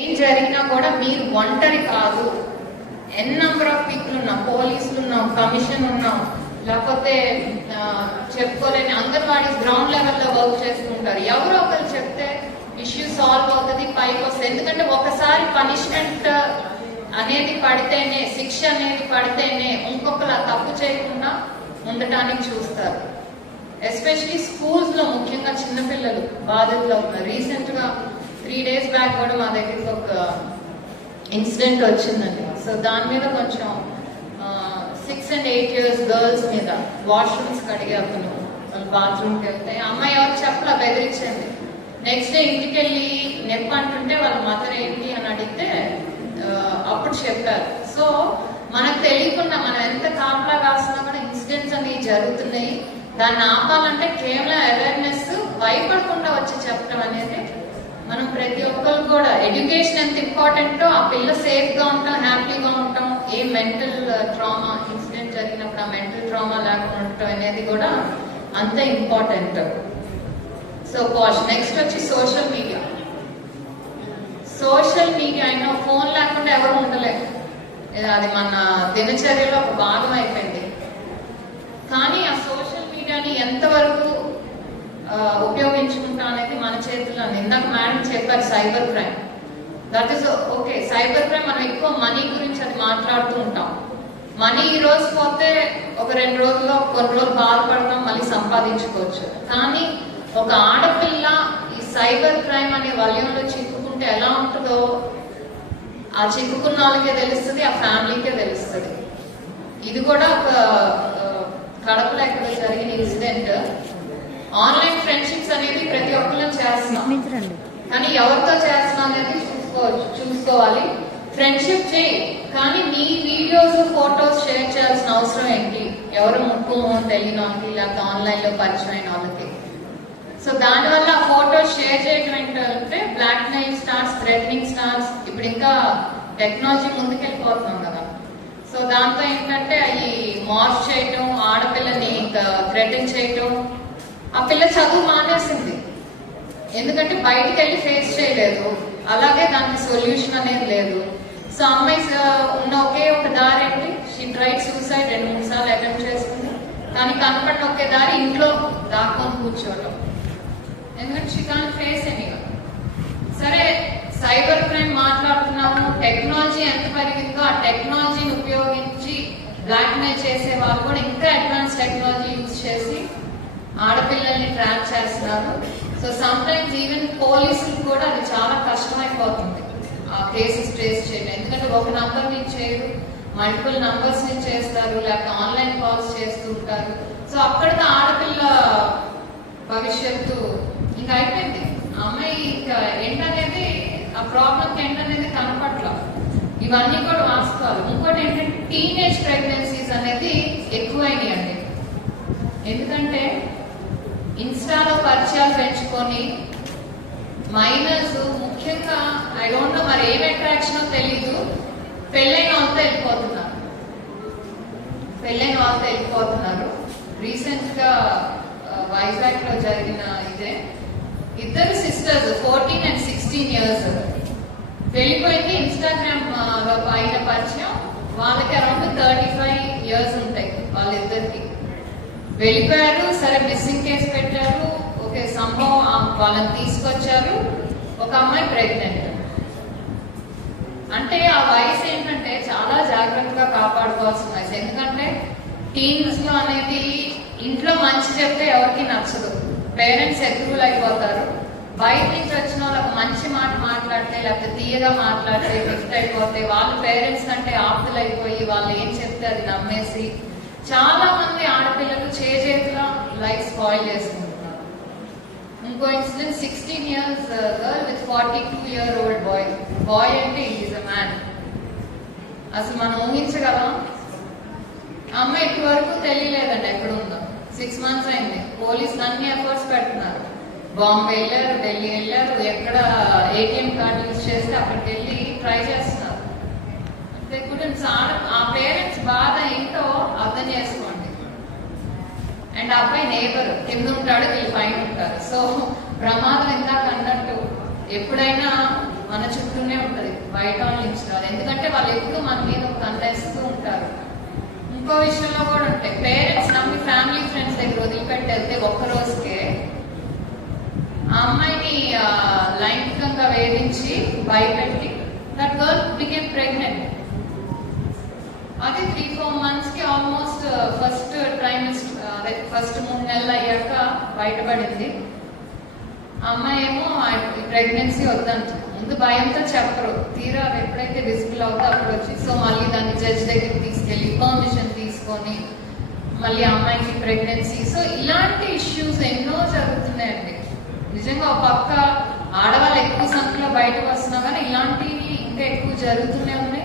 ఏం జరిగినా కూడా మీరు ఒంటరి కాదు. ఎన్ నంబర్ ఆఫ్ పీపుల్ ఉన్నాం, పోలీసులు ఉన్నాం, కమిషన్ ఉన్నాం, లేకపోతే చెప్పుకోలేని అంగన్వాడీ గ్రౌండ్ లెవెల్లో వర్క్ చేస్తుంటారు. ఎవరో ఒకరు చెప్తే ఇష్యూ సాల్వ్ అవుతుంది, పైకి వస్తుంది. ఎందుకంటే ఒకసారి పనిష్మెంట్ అనేది పడితేనే, శిక్ష అనేది పడితేనే ఇంకొకరు తప్పు చేయకుండా ఉండటానికి చూస్తారు. ఎస్పెషలీ స్కూల్స్ లో ముఖ్యంగా చిన్నపిల్లలు బాధితులు అవుతున్నారు. రీసెంట్ గా 3 days బ్యాక్ కూడా మా దగ్గరికి ఒక ఇన్సిడెంట్ వచ్చిందండి. సో దాని మీద కొంచెం 6 and 8 years గర్ల్స్ మీద వాష్రూమ్స్ కడిగే అతను బాత్రూమ్కి వెళ్తే అమ్మాయి ఎవరు చెప్పలా, బెదిరించింది. నెక్స్ట్ డే ఇంటికి వెళ్ళి నొప్పి అంటుంటే వాళ్ళ మదర్ ఏంటి అని అడిగితే అప్పుడు చెప్పారు. సో మనకు తెలియకుండా మనం ఎంత కాపలా కాస్తున్నా కూడా ఇన్సిడెంట్స్ అనేవి జరుగుతున్నాయి. దాన్ని ఆపాలంటే కేవలం అవేర్నెస్, భయపడకుండా వచ్చి చెప్పడం అనేది మనం ప్రతి ఒక్కరు కూడా ఎడ్యుకేషన్ ఎంత ఇంపార్టెంటో ఆ పిల్ల సేఫ్ గా ఉంటాం, హ్యాపీగా ఉంటాం, ఏ మెంటల్ ట్రామా ఇన్సిడెంట్ జరిగినప్పుడు ఆ మెంటల్ ట్రామా లేకుండా ఉండటం అనేది కూడా అంత ఇంపార్టెంట్. సో నెక్స్ట్ వచ్చి సోషల్ మీడియా. సోషల్ మీడియా అయినా ఫోన్ లేకుండా ఎవరు ఉండలేరు, అది మన దినచర్యలో ఒక భాగం అయిపోయింది. కానీ ఆ సోషల్ మీడియాని ఎంతవరకు ఉపయోగించుకుంటా అనేది మన చేతుల్లో. ఇందాక మేడం చెప్పారు cyber crime, that is okay. Cyber crime మనం ఎక్కువ మనీ గురించి అది మాట్లాడుతూ ఉంటాం. మనీ ఈ రోజు పోతే ఒక 2 రోజుల్లో కొన్ని రోజులు బాధపడతాం, మళ్ళీ సంపాదించుకోవచ్చు. కానీ ఒక ఆడపిల్ల ఈ సైబర్ క్రైమ్ అనే వలయంలో చిక్కుకుంటే ఎలా ఉంటుందో ఆ చిక్కుకున్న వాళ్ళకే తెలుస్తుంది, ఆ ఫ్యామిలీకే తెలుస్తుంది. ఇది కూడా ఒక కడపలో ఇక్కడ జరిగిన ఇన్సిడెంట్. ఆన్లైన్ ఫ్రెండ్షిప్స్ అనేది ప్రతి ఒక్కరు చేస్తున్నాం, కానీ ఎవరితో చేస్తున్నాం అనేది చూసుకోవాలి. ఫ్రెండ్షిప్ చేయి, కానీ నీ వీడియోస్, ఫొటోస్ షేర్ చేయాల్సిన అవసరం ఏంటి? ఎవరు ముక్కు తెలియని వాళ్ళకి, లేకపోతే ఆన్లైన్ లో పరిచయం అయిన వాళ్ళకి. సో దానివల్ల ఆ ఫోటోస్ షేర్ చేయడం ఏంటంటే blackmail starts, threatening starts. ఇప్పుడు ఇంకా టెక్నాలజీ ముందుకెళ్ళిపోతున్నాం కదా. సో దాంతో ఏంటంటే అవి మార్చ్ చేయటం, ఆడపిల్లని ఇంకా థ్రెటన్ చేయటం. ఆ పిల్ల చదువు మానేసింది, ఎందుకంటే బయటికి వెళ్ళి ఫేస్ చేయలేదు, అలాగే దానికి సొల్యూషన్ అనేది లేదు. సో అమ్మాయి ఉన్న ఒకే ఒక దారి ఏంటి, షీ ట్రైడ్ సూసైడ్. 2-3 సార్లు అటెంప్ట్ చేస్తుంది, కానీ కనపడిన ఒకే దారి ఇంట్లో దాక్కొని కూర్చోవటం, ఎందుకంటే షీ కాంట్ ఫేస్ ఎనీవన్. సరే, సైబర్ క్రైమ్ మాట్లాడుతున్నాము, టెక్నాలజీ ఎంత పెరిగిందో ఆ టెక్నాలజీని ఉపయోగించి బ్లాక్ మెయిల్ చేసే వాళ్ళు కూడా ఇంకా అడ్వాన్స్ టెక్నాలజీ యూజ్ చేసి ఆడపిల్లల్ని ట్రాప్ చేస్తున్నారు. సో సమ్ టైమ్స్ ఈవెన్ పోలీసులు కూడా అది చాలా కష్టమైపోతుంది ఆ కేసెస్ ట్రేస్ చేయడం. ఎందుకంటే ఒక నంబర్ నుంచి చేయరు, మల్టిపుల్ నంబర్స్ నుంచి చేస్తారు, లేకపోతే ఆన్లైన్ కాల్స్ చేస్తూ ఉంటారు. సో అక్కడితో ఆడపిల్ల భవిష్యత్తు ఇంకా అయిపోయింది. ఆ అమ్మాయి ఇంకా ఏంటనేది, ఆ ప్రాబ్లంకి ఏంటనేది కనపట్ల. ఇవన్నీ కూడా వాస్తవాలు. ఇంకోటి ఏంటంటే టీనేజ్ ప్రెగ్నెన్సీస్ అనేది ఎక్కువైనాయి అండి. ఎందుకంటే ఇన్స్టాలో పరిచయాలు పెంచుకొని మైనర్స్, ముఖ్యంగా ఐ డోంట్ నో మరి ఏం అట్రాక్షనో తెలీదు, పెళ్ళైన వాళ్ళతో వెళ్ళిపోతున్నారు. రీసెంట్ గా వైజాగ్ లో జరిగిన ఇదే, ఇద్దరు సిస్టర్స్ 14 and 16 years వెళ్ళిపోయింది. ఇన్స్టాగ్రామ్ లో అయిన పరిచయం, వాళ్ళకి అరౌండ్ 35 years ఉంటాయి వాళ్ళిద్దరికి. వెళ్ళిపోయారు. సరే, మిస్సింగ్ కేసు పెట్టారు. ఓకే, సంభవం వాళ్ళని తీసుకొచ్చారు. ఒక అమ్మాయి ప్రెగ్నెంట్. అంటే ఆ వయసు ఏంటంటే చాలా జాగ్రత్తగా కాపాడుకోవాల్సిన వయసు. ఎందుకంటే టీన్స్ లో అనేది ఇంట్లో మంచి చెప్తే ఎవరికి నచ్చదు, పేరెంట్స్ శత్రువులు అయిపోతారు. బయట నుంచి వచ్చిన వాళ్ళకి మంచి మాట మాట్లాడితే, లేకపోతే తీయగా మాట్లాడితే గిఫ్ట్ అయిపోతే వాళ్ళ పేరెంట్స్ కంటే ఆప్తులు అయిపోయి వాళ్ళు ఏం చెప్తే అది నమ్మేసి చాలా మంది ఆడపిల్లలు చేతుల లైఫ్ స్పాయిల్ చేసుకుంటున్నారు. ఇంకో incident, 16 years girl with 42-year-old boy అంటే ఈజ్ అ మ్యాన్. అసలు మనం ఊహించగలం? అమ్మాయి ఇప్పటి వరకు తెలియలేదండి ఎక్కడుందో. 6 months అయింది. పోలీసులు అన్ని ఎఫర్ట్స్ పెడుతున్నారు. బాంబే వెళ్ళారు, ఢిల్లీ వెళ్ళారు, ఎక్కడ ATM కార్డు యూజ్ చేస్తే అక్కడికి వెళ్ళి ట్రై చేస్తున్నారు. ఆ పేరెంట్స్ బాధ ఏంటో అర్థం చేసుకోండి. అండ్ అబ్బాయి నేబర్ కింద ఉంటాడు, వీళ్ళు పైన ఉంటారు. సో ప్రమాదం ఇందాక అన్నట్టు ఎప్పుడైనా మన చుట్టూనే ఉంటుంది, బయట వాళ్ళ నుంచి కాదు. ఎందుకంటే వాళ్ళు ఎప్పుడు మన మీద ఒక కన్నేస్తూ ఉంటారు. ఇంకో విషయంలో కూడా ఉంటాయి, పేరెంట్స్ నమ్మి ఫ్యామిలీ ఫ్రెండ్స్ దగ్గర వదిలిపెట్టి వెళ్తే ఒక్క రోజుకే ఆ అమ్మాయిని లైంగికంగా వేధించి భయపెట్టి దట్ గర్ల్ బికేమ్ ప్రెగ్నెంట్. అది 3-4 months కి ఆల్మోస్ట్ ఫస్ట్ ట్రైమిస్టర్, అదే ఫస్ట్ 3 నెలలు అయ్యాక బయటపడింది. ఆ అమ్మాయి ఏమో ప్రెగ్నెన్సీ వద్దంట, ముందు భయంతో చెప్పరు, తీరా అది ఎప్పుడైతే విజిబుల్ అవుతుందో అప్పుడు వచ్చి సో మళ్ళీ దాన్ని జడ్జ్ దగ్గరికి తీసుకెళ్ళి పర్మిషన్ తీసుకొని మళ్ళీ అమ్మాయికి ప్రెగ్నెన్సీ. సో ఇలాంటి ఇష్యూస్ ఎన్నో జరుగుతున్నాయండి. నిజంగా ఒక పక్క ఆడవాళ్ళు ఎక్కువ సంఖ్యలో బయటకు వస్తున్నా కానీ ఇలాంటివి ఇంకా ఎక్కువ జరుగుతూనే ఉన్నాయి.